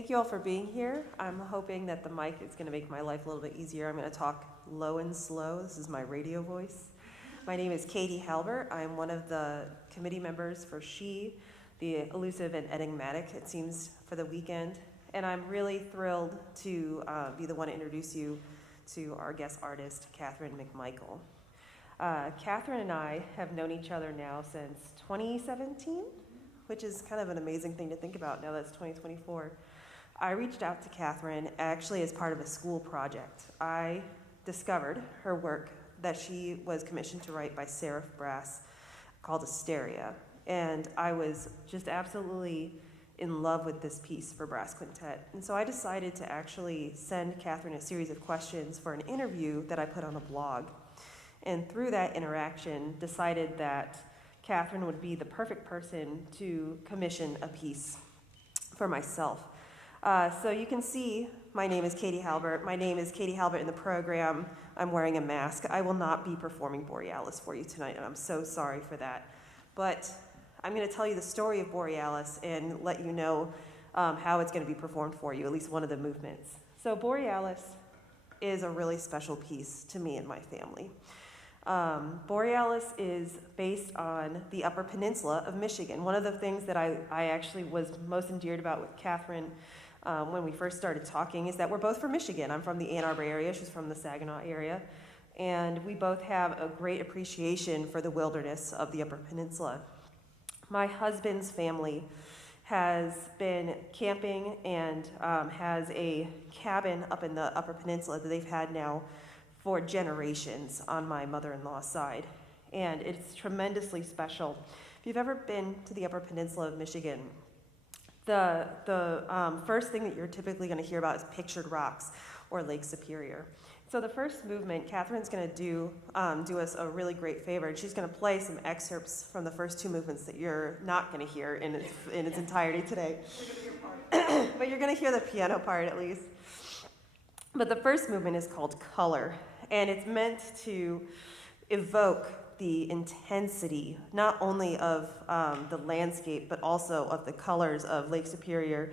Thank you all for being here. I'm hoping that the mic is going to make my life a little bit easier. I'm going to talk low and slow. This is my radio voice. My name is Katey Halbert. I'm one of the committee members for She, the elusive and enigmatic, it seems, for the weekend. And I'm really thrilled to be the one to introduce you to our guest artist, Katey McMichael. Katey and I have known each other now since 2017, which is kind of an amazing thing to think about now that it's 2024. I reached out to Katey actually as part of a school project. I discovered her work that she was commissioned to write by serif brass called Asteria. And I was just absolutely in love with this piece for brass quintet. And so I decided to actually send Katey a series of questions for an interview that I put on a blog. And through that interaction, decided that Katey would be the perfect person to commission a piece for myself. So you can see my name is Katey Halbert. My name is Katey Halbert in the program. I'm wearing a mask. I will not be performing Borealis for you tonight, and I'm so sorry for that. But I'm going to tell you the story of Borealis and let you know how it's going to be performed for you, at least one of the movements. So Borealis is a really special piece to me and my family. Borealis is based on the Upper Peninsula of Michigan. One of the things that I actually was most endeared about with Katey when we first started talking is that we're both from Michigan. I'm from the Ann Arbor area, she's from the Saginaw area, and we both have a great appreciation for the wilderness of the Upper Peninsula. My husband's family has been camping and has a cabin up in the Upper Peninsula that they've had now for generations on my mother-in-law's side, and it's tremendously special. If you've ever been to the Upper Peninsula of Michigan, the first thing that you're typically going to hear about is pictured rocks or Lake Superior. So the first movement, Katey's going to do us a really great favor, and she's going to play some excerpts from the first two movements that you're not going to hear in its entirety today. But you're going to hear the piano part at least. But the first movement is called Color, and it's meant to evoke the intensity, not only of the landscape, but also of the colors of Lake Superior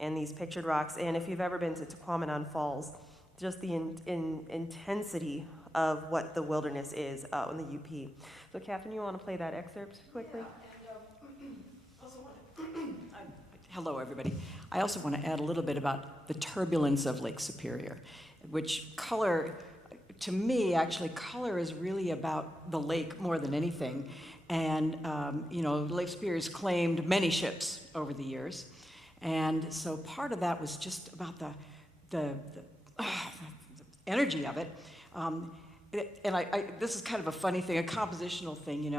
and these pictured rocks. And if you've ever been to Tequamanon Falls, just the intensity of what the wilderness is out in the UP. So Katey, you want to play that excerpt quickly? Yeah, and also hello, everybody. I also want to add a little bit about the turbulence of Lake Superior, which color, to me, actually, color is really about the lake more than anything. And, Lake Superior has claimed many ships over the years. And so part of that was just about the energy of it. This is kind of a funny thing, a compositional thing,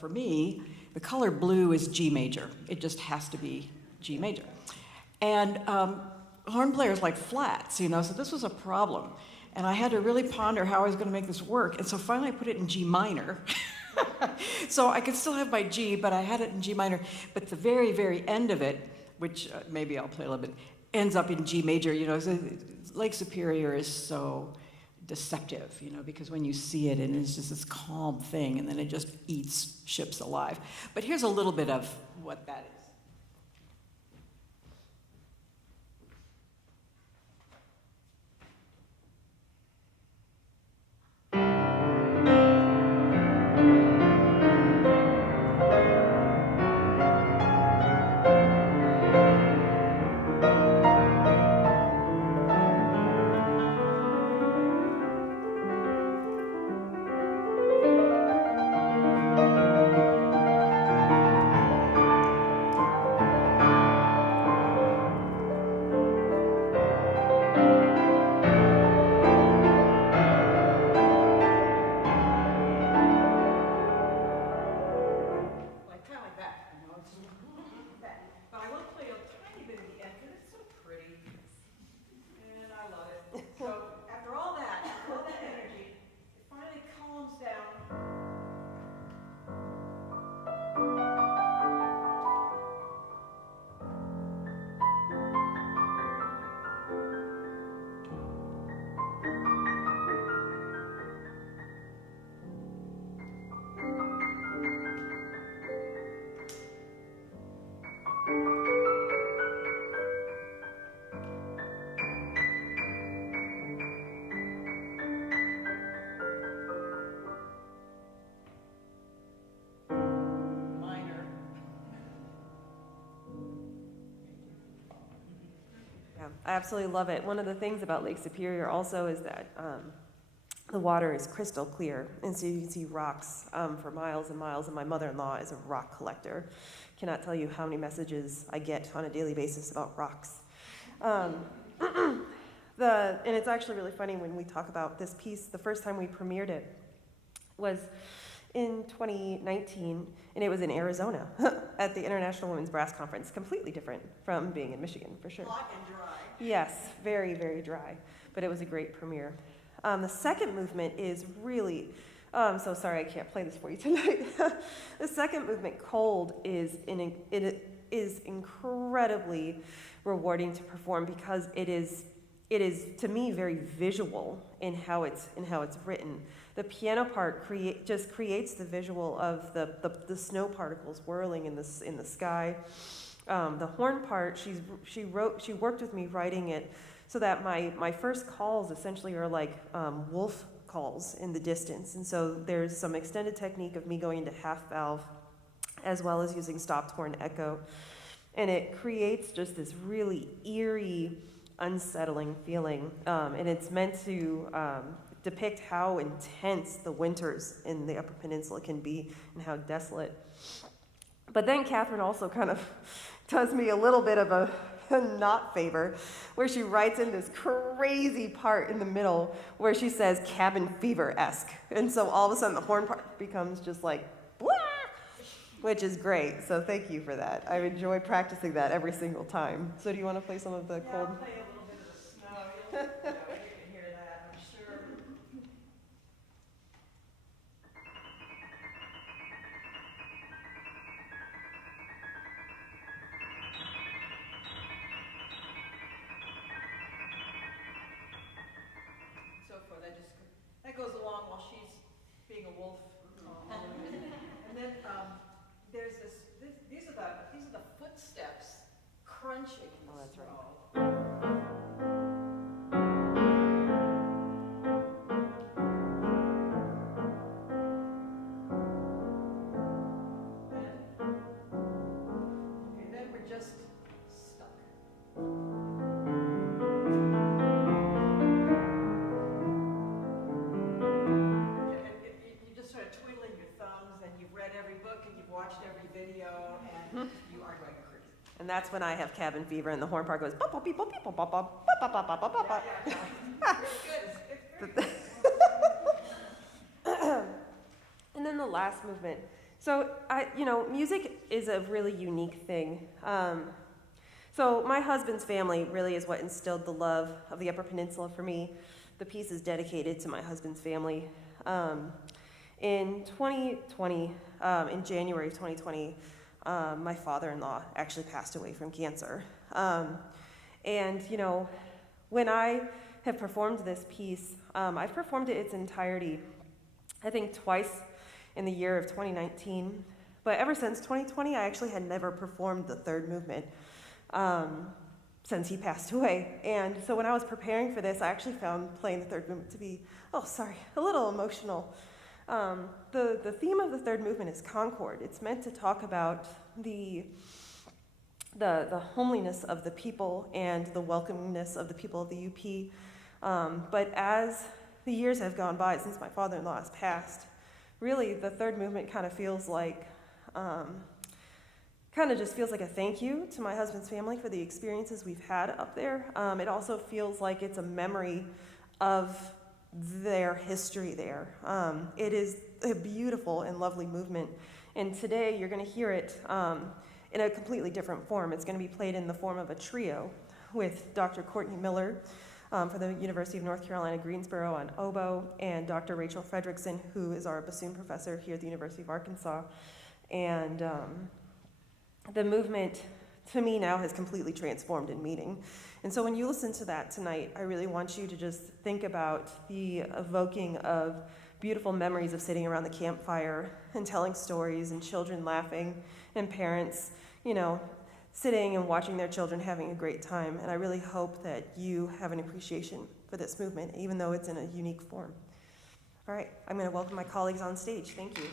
for me, the color blue is G major. It just has to be G major. And horn players like flats, so this was a problem. And I had to really ponder how I was going to make this work. And so finally I put it in G minor. So I could still have my G, but I had it in G minor. But the very, very end of it, which maybe I'll play a little bit, ends up in G major. Lake Superior is so deceptive, because when you see it, and it's just this calm thing, and then it just eats ships alive. But here's a little bit of what that is. Yeah, I absolutely love it. One of the things about Lake Superior also is that the water is crystal clear, and so you can see rocks for miles and miles, and my mother-in-law is a rock collector. Cannot tell you how many messages I get on a daily basis about rocks. And it's actually really funny when we talk about this piece. The first time we premiered it was in 2019, and it was in Arizona at the International Women's Brass Conference. Completely different from being in Michigan, for sure. Hot and dry. Yes, very, very dry, but it was a great premiere. The second movement is really, so sorry I can't play this for you tonight. The second movement, Cold, it is incredibly rewarding to perform because it is to me very visual in how it's written. The piano part just creates the visual of the snow particles whirling in the sky. The horn part, she worked with me writing it so that my first calls essentially are like wolf calls in the distance. And so there's some extended technique of me going into half valve as well as using stopped horn echo. And it creates just this really eerie, unsettling feeling. And it's meant to depict how intense the winters in the Upper Peninsula can be and how desolate. But then Catherine also kind of does me a little bit of a not favor, where she writes in this crazy part in the middle where she says cabin fever-esque. And so all of a sudden the horn part becomes just like, wah! Which is great. So thank you for that. I enjoy practicing that every single time. So do you want to play some of the Cold? I'll play a little bit of the snow. You can hear that, I'm sure. So forth. That goes along while she's being a wolf. And then there's these are the footsteps crunching in the Oh, that's right. snow. Then we're just stuck. You just sort of twiddling your thumbs, and you've read every book, and you've watched every video, and you are going crazy. And that's when I have cabin fever and the horn part goes bop bop beep bop beep bop bop bop bop bop bop bop bop bop. It's very good. And then the last movement. So music is a really unique thing. So my husband's family really is what instilled the love of the Upper Peninsula for me. The piece is dedicated to my husband's family. In 2020, in January of 2020, my father-in-law actually passed away from cancer. And when I have performed this piece, I've performed it its entirety, I think twice in the year of 2019. But ever since 2020, I actually had never performed the third movement since he passed away. And so when I was preparing for this, I actually found playing the third movement to be, a little emotional. The theme of the third movement is Concord. It's meant to talk about the homeliness of the people and the welcomingness of the people of the UP. But as the years have gone by since my father-in-law has passed, really the third movement kind of feels like, just feels like a thank you to my husband's family for the experiences we've had up there. It also feels like it's a memory of their history there. It is a beautiful and lovely movement. And today you're going to hear it in a completely different form. It's going to be played in the form of a trio with Dr. Courtney Miller from the University of North Carolina, Greensboro on oboe, and Dr. Rachel Fredrickson, who is our bassoon professor here at the University of Arkansas. And the movement, to me now, has completely transformed in meaning. And so when you listen to that tonight, I really want you to just think about the evoking of beautiful memories of sitting around the campfire and telling stories and children laughing and parents, sitting and watching their children having a great time. And I really hope that you have an appreciation for this movement, even though it's in a unique form. All right, I'm going to welcome my colleagues on stage. Thank you.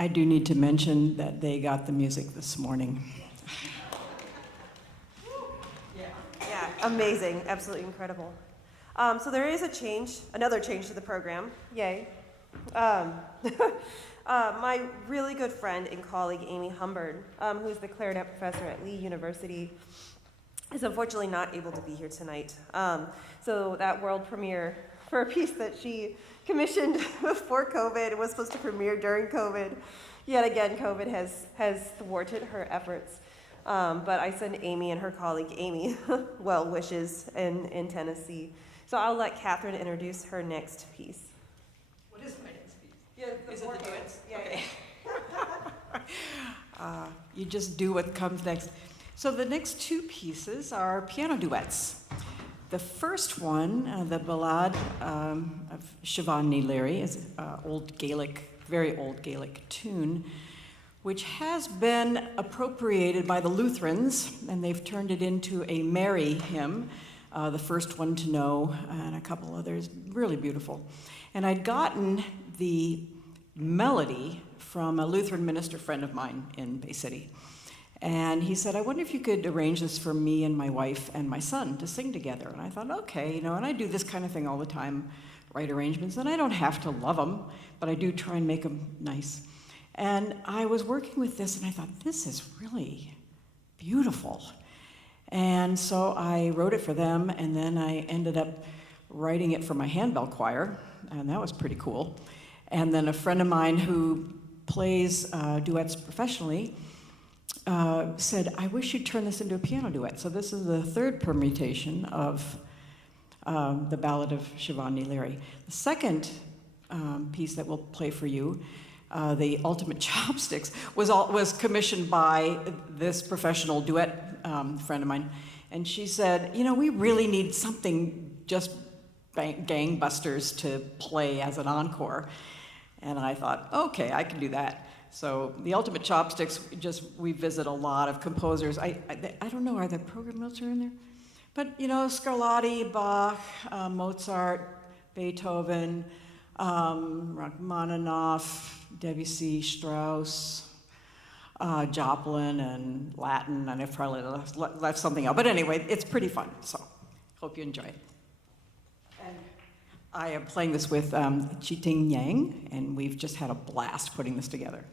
I do need to mention that they got the music this morning. Yeah, amazing, absolutely incredible. So there is a change, another change to the program, yay. My really good friend and colleague, Amy Humberd, who's the clarinet professor at Lee University, is unfortunately not able to be here tonight. So that world premiere for a piece that she commissioned before COVID was supposed to premiere during COVID. Yet again, COVID has thwarted her efforts. But I send Amy and her colleague Amy well wishes in Tennessee. So I'll let Catherine introduce her next piece. What is my next piece? Yeah, Is it the duets? Yeah. Okay. You just do what comes next. So the next two pieces are piano duets. The first one, the Ballade of Siobhan Ní Léirí, is an old Gaelic, very old Gaelic tune, which has been appropriated by the Lutherans, and they've turned it into a Mary hymn, the first one to know, and a couple others, really beautiful. And I'd gotten the melody from a Lutheran minister friend of mine in Bay City. And he said, I wonder if you could arrange this for me and my wife and my son to sing together. And I thought, okay, and I do this kind of thing all the time, write arrangements, and I don't have to love them, but I do try and make them nice. And I was working with this, and I thought, this is really beautiful. And so I wrote it for them, and then I ended up writing it for my handbell choir, and that was pretty cool. And then a friend of mine who plays duets professionally said, I wish you'd turn this into a piano duet. So this is the third permutation of the Ballad of Siobhan Ní Léirí. The second piece that we'll play for you, the Ultimate Chopsticks, was commissioned by this professional duet friend of mine. And she said, we really need something just gangbusters to play as an encore. And I thought, okay, I can do that. So the Ultimate Chopsticks, we visit a lot of composers. I don't know, are the program notes are in there? But, Scarlatti, Bach, Mozart, Beethoven, Rachmaninoff, Debussy, Strauss, Joplin, and Latin, and I've probably left something out. But anyway, it's pretty fun, so hope you enjoy it. And I am playing this with Chi-Ting Yang, and we've just had a blast putting this together.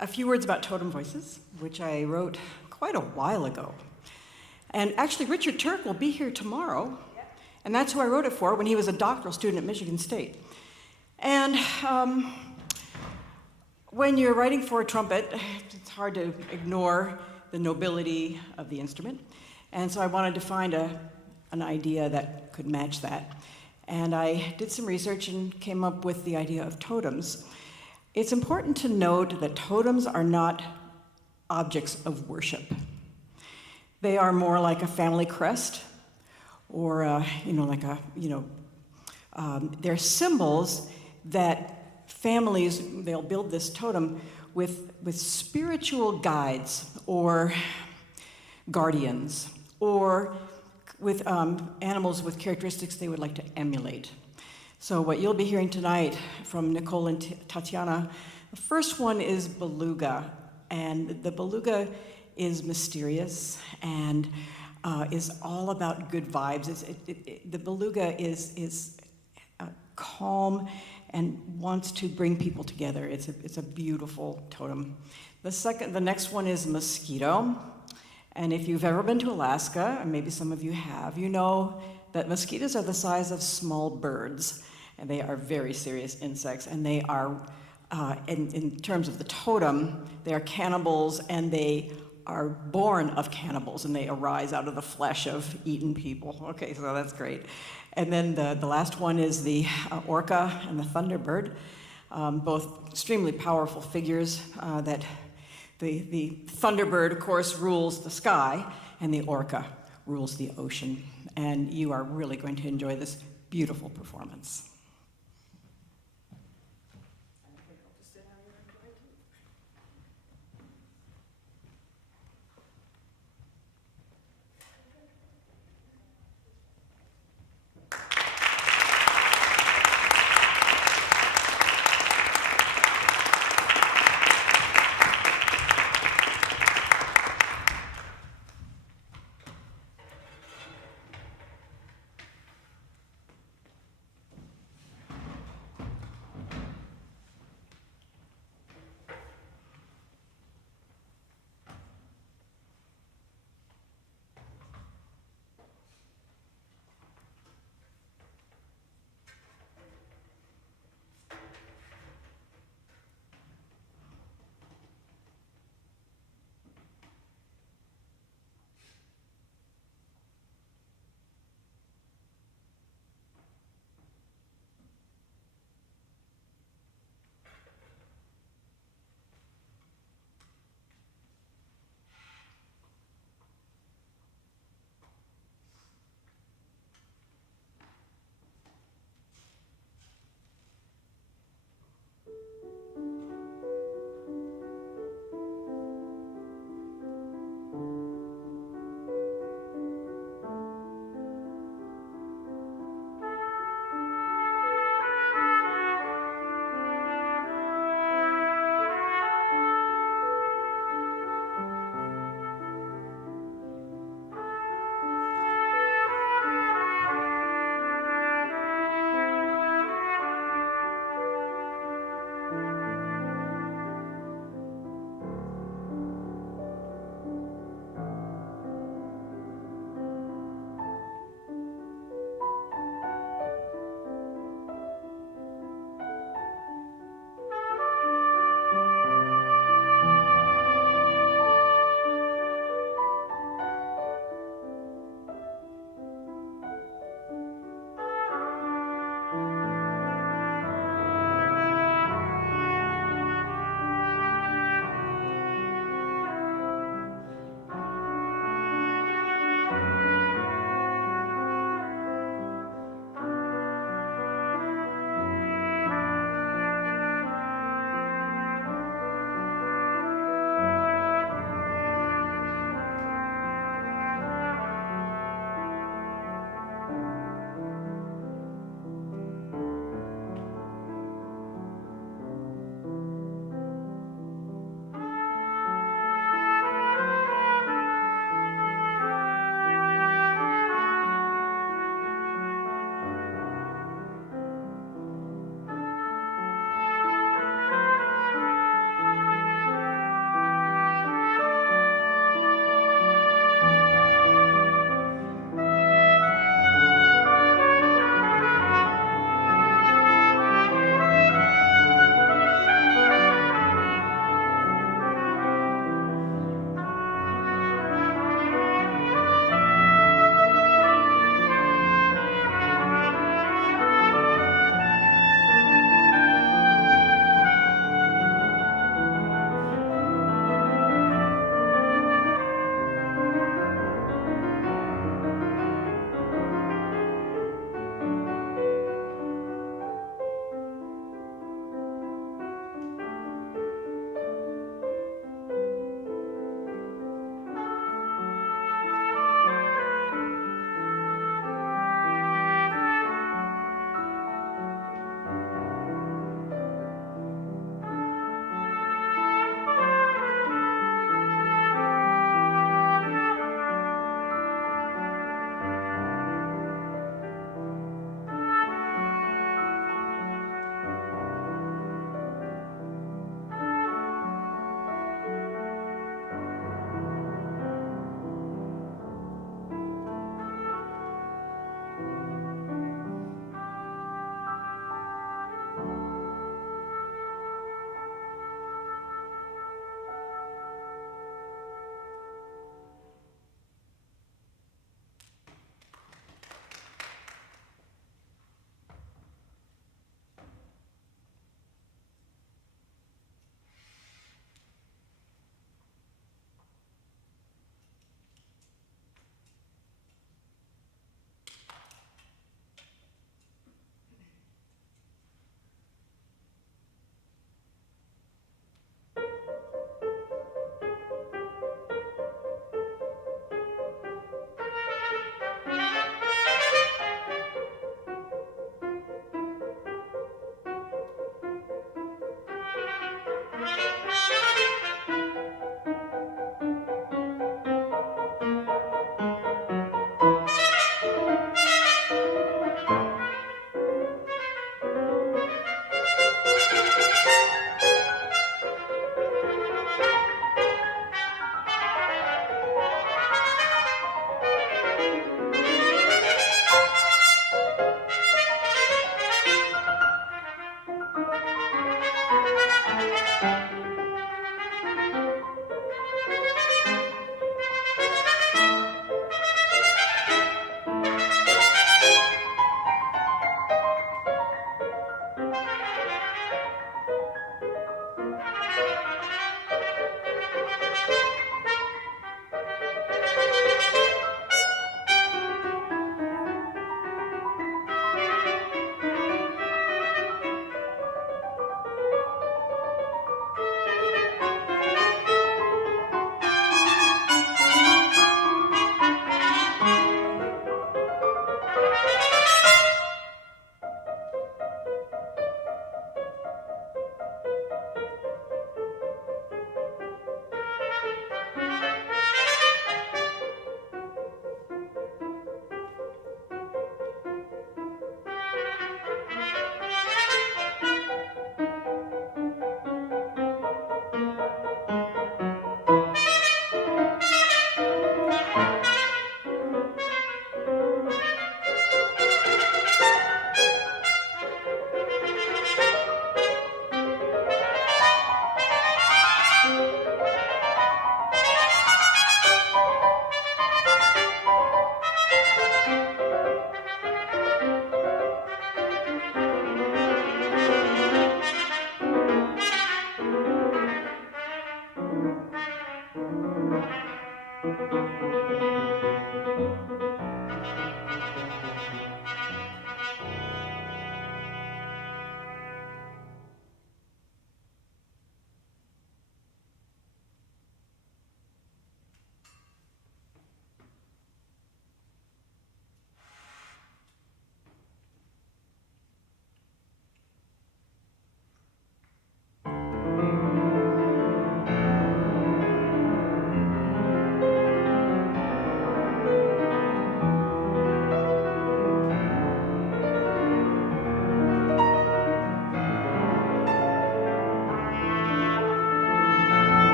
A few words about totem voices, which I wrote quite a while ago. And actually, Richard Turk will be here tomorrow, and that's who I wrote it for when he was a doctoral student at Michigan State. And when you're writing for a trumpet, it's hard to ignore the nobility of the instrument. And so I wanted to find an idea that could match that. And I did some research and came up with the idea of totems. It's important to note that totems are not objects of worship. They are more like a family crest, or they're symbols that families, they'll build this totem with spiritual guides or guardians, or with animals with characteristics they would like to emulate. So what you'll be hearing tonight from Nicole and Tatiana, the first one is beluga, and the beluga is mysterious and is all about good vibes. The beluga is calm and wants to bring people together. It's a beautiful totem. The next one is mosquito. And if you've ever been to Alaska, and maybe some of you have, you know that mosquitoes are the size of small birds, and they are very serious insects, and they are, in terms of the totem, they are cannibals, and they are born of cannibals, and they arise out of the flesh of eaten people. Okay, so that's great. And then the last one is the orca and the thunderbird, both extremely powerful figures that the thunderbird, of course, rules the sky, and the orca rules the ocean. And you are really going to enjoy this beautiful performance.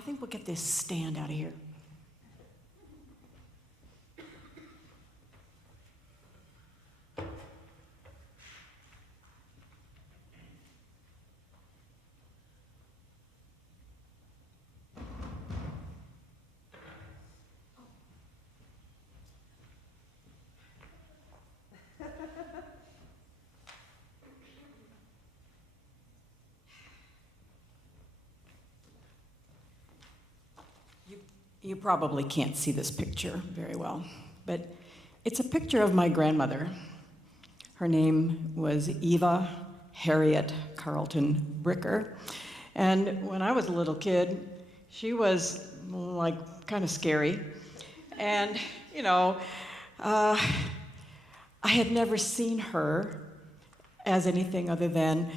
I think we'll get this stand out of here. You probably can't see this picture very well, but it's a picture of my grandmother. Her name was Eva Harriet Carlton Bricker. And when I was a little kid, she was like kind of scary. And, you know, I had never seen her as anything other than,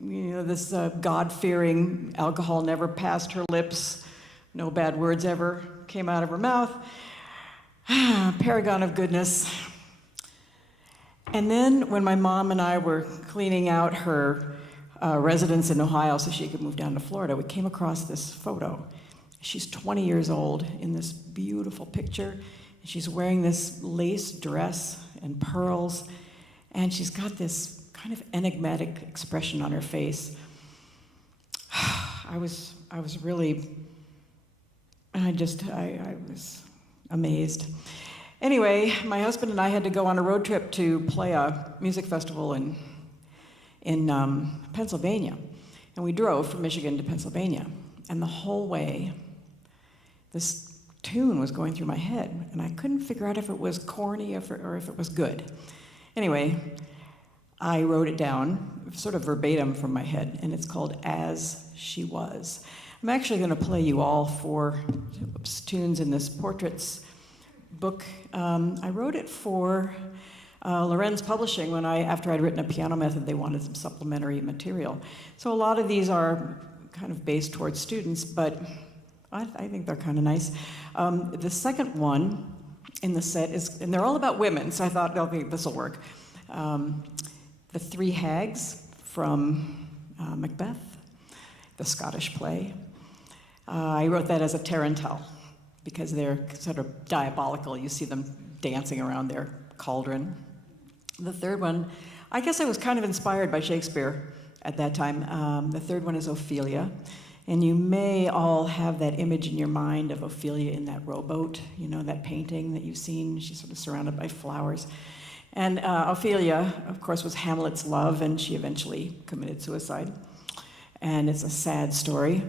you know, this God-fearing, alcohol never passed her lips, no bad words ever came out of her mouth. Paragon of goodness. And then when my mom and I were cleaning out her residence in Ohio so she could move down to Florida, we came across this photo. She's 20 years old in this beautiful picture. She's wearing this lace dress and pearls, and she's got this kind of enigmatic expression on her face. I was really, I was amazed. Anyway, my husband and I had to go on a road trip to play a music festival in Pennsylvania. And we drove from Michigan to Pennsylvania. And the whole way, this tune was going through my head. And I couldn't figure out if it was corny or if it was good. Anyway, I wrote it down, sort of verbatim from my head. And it's called As She Was. I'm actually going to play you all 4 tunes in this portraits book. I wrote it for Lorenz Publishing after I'd written a piano method, they wanted some supplementary material. So a lot of these are kind of based towards students, but I think they're kind of nice. The second one in the set is, and they're all about women, so I thought, okay, this will work. The Three Hags from Macbeth, the Scottish play. I wrote that as a tarantelle because they're sort of diabolical. You see them dancing around their cauldron. The third one, I guess I was kind of inspired by Shakespeare at that time. The third one is Ophelia. And you may all have that image in your mind of Ophelia in that rowboat, you know, that painting that you've seen. She's sort of surrounded by flowers. And Ophelia, of course, was Hamlet's love, and she eventually committed suicide. And it's a sad story.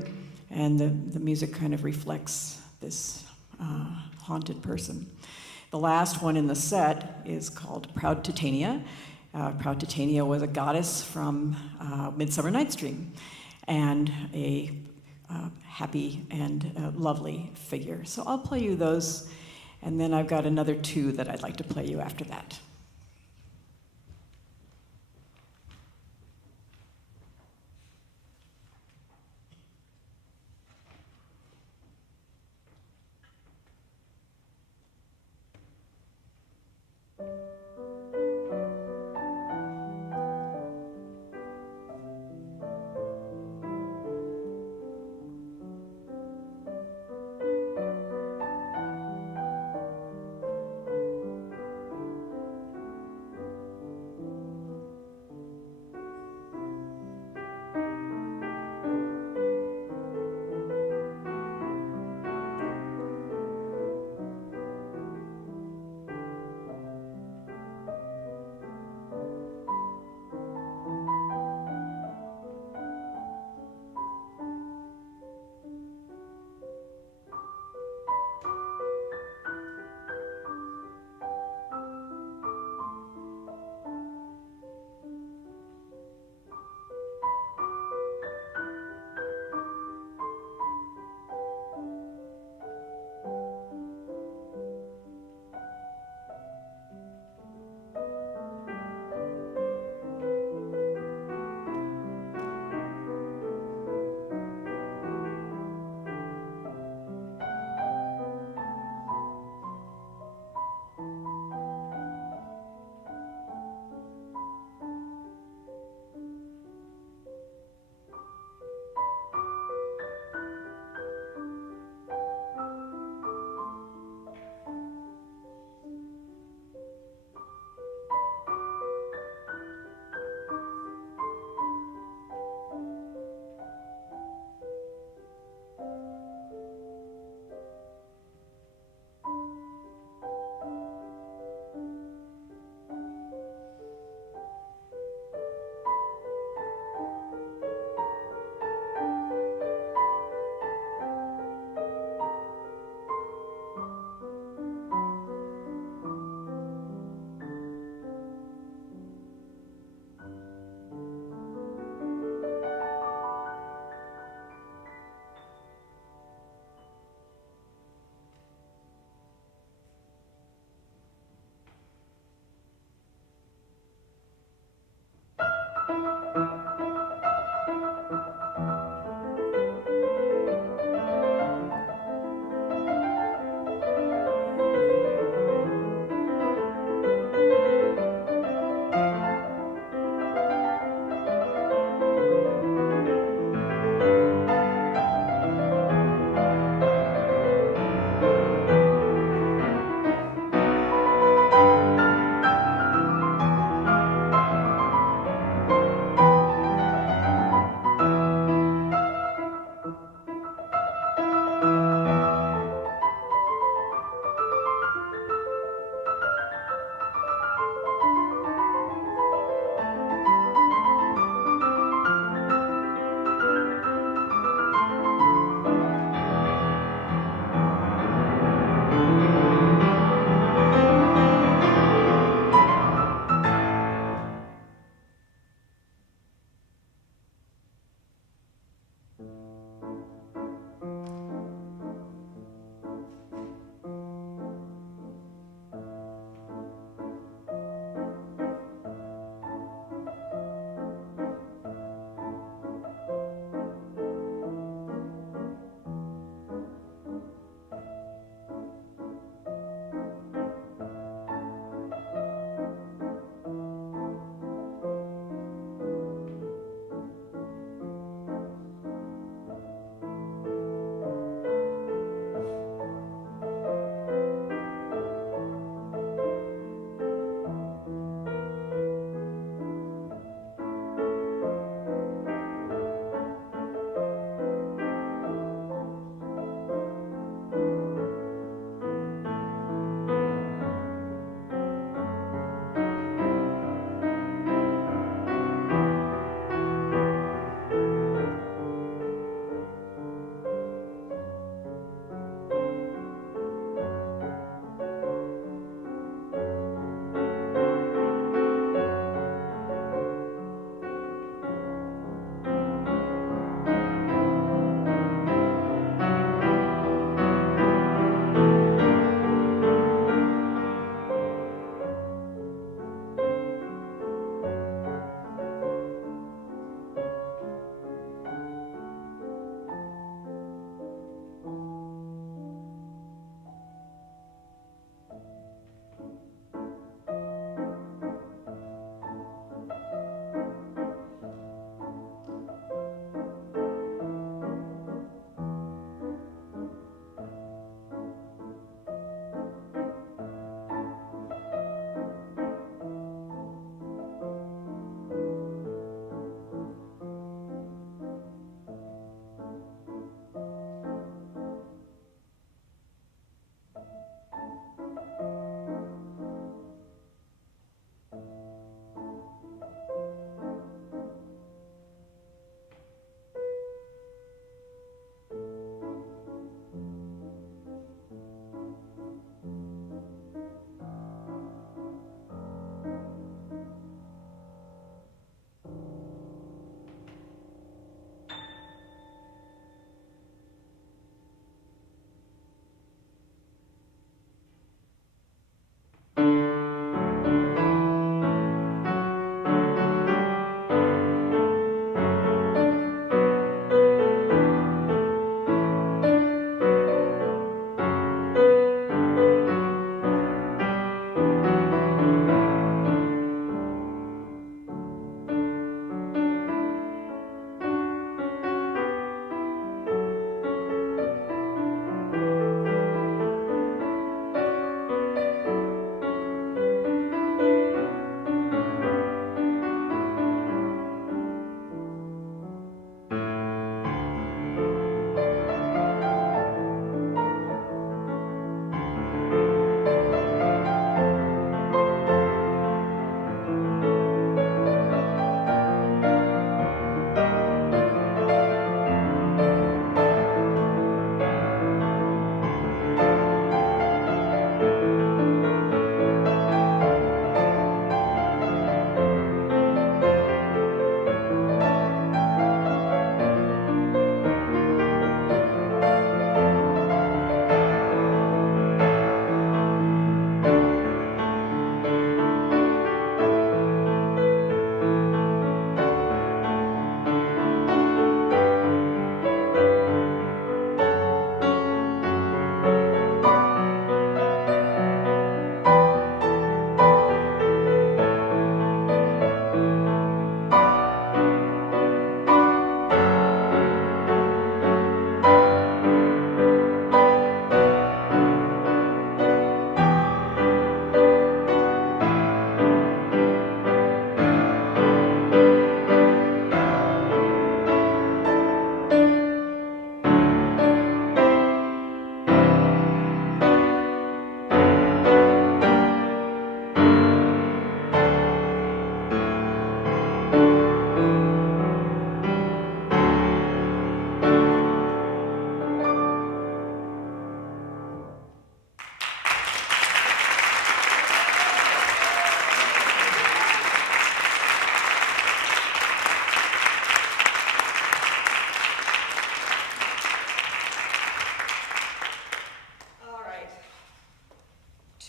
And the music kind of reflects this haunted person. The last one in the set is called Proud Titania. Proud Titania was a goddess from Midsummer Night's Dream, and a happy and lovely figure. So I'll play you those, and then I've got another 2 that I'd like to play you after that.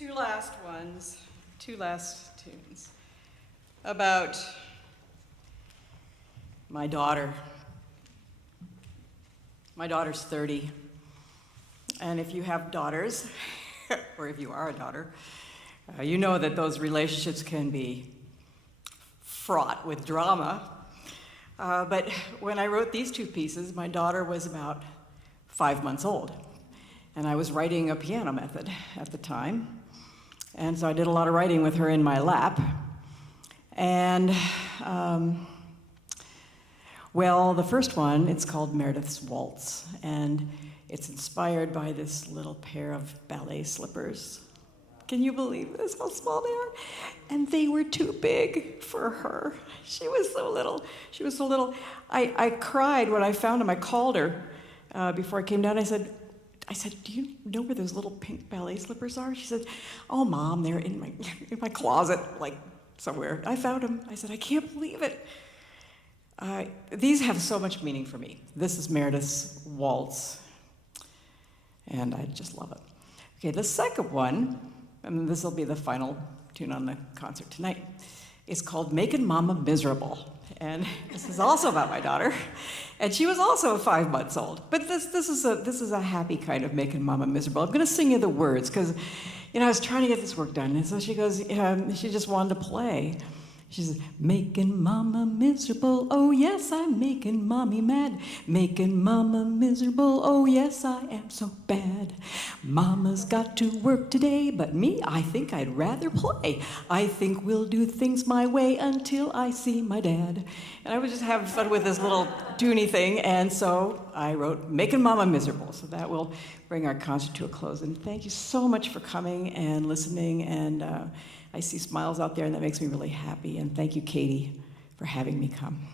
two last ones, two last tunes about my daughter. My daughter's 30, and if you have daughters, or if you are a daughter, you know that those relationships can be fraught with drama. But when I wrote these two pieces, my daughter was about 5 months old, and I was writing a piano method at the time, and so I did a lot of writing with her in my lap. And well, the first one, it's called Meredith's Waltz, and it's inspired by this little pair of ballet slippers. Can you believe this, how small they are? And they were too big for her. She was so little. She was so little. I cried when I found them. I called her before I came down. I said, do you know where those little pink ballet slippers are? She said, oh, Mom, they're in my closet, like somewhere. I found them. I said, I can't believe it. These have so much meaning for me. This is Meredith's Waltz, and I just love it. Okay, the second one, and this will be the final tune on the concert tonight, is called Makin' Mama Miserable. And this is also about my daughter, and she was also 5 months old. But this is a happy kind of Makin' Mama Miserable. I'm going to sing you the words because, I was trying to get this work done, and so she goes, she just wanted to play. She says, making mama miserable, oh yes, I'm making mommy mad. Making mama miserable, oh yes, I am so bad. Mama's got to work today, but me, I think I'd rather play. I think we'll do things my way until I see my dad. And I was just having fun with this little toony thing, and so I wrote Making Mama Miserable. So that will bring our concert to a close. And thank you so much for coming and listening, and I see smiles out there, and that makes me really happy. And thank you, Katey, for having me come.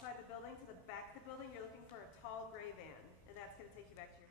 outside the building to the back of the building, you're looking for a tall gray van, and that's going to take you back to your